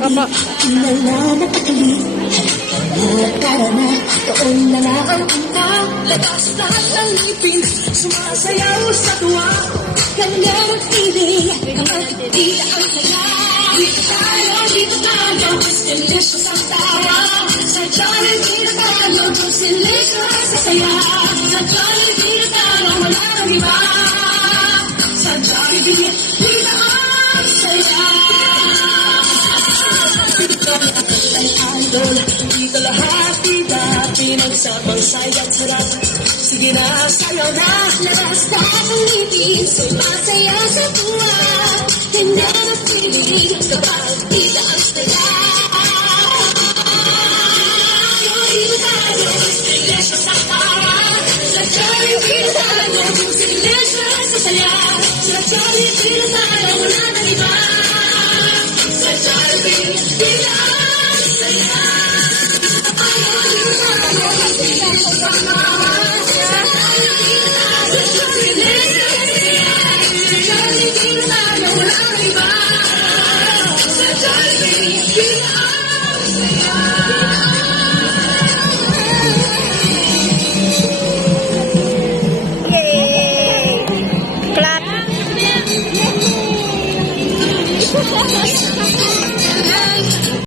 Opo. Doon na nga ang unang labas lahat ng ngipin, sumasayaw sa tuwa. Kanya mag-ibig, ang magtitila ang saya. Dito tayo, delicious ang tawa. Sa Jollibee na tayo, delicious sa saya. Sa Jollibee na tayo, wala nang iba. Sa Jollibee, dito ang saya. Dito lahat dati nagsabang sayang sarap. Sige na, sayaw na. Labas na ang ngipin, sumasaya sa tuwa. Kanya mag-ibig, kapag dito ang saya. Dito tayo, delicious ang tawa. Sa Jollibee na tayo, delicious sa saya. Sa Jollibee na tayo, wala nang iba. Sa Jollibee, dito ang saya. Jollibee na tayo, wala nang iba.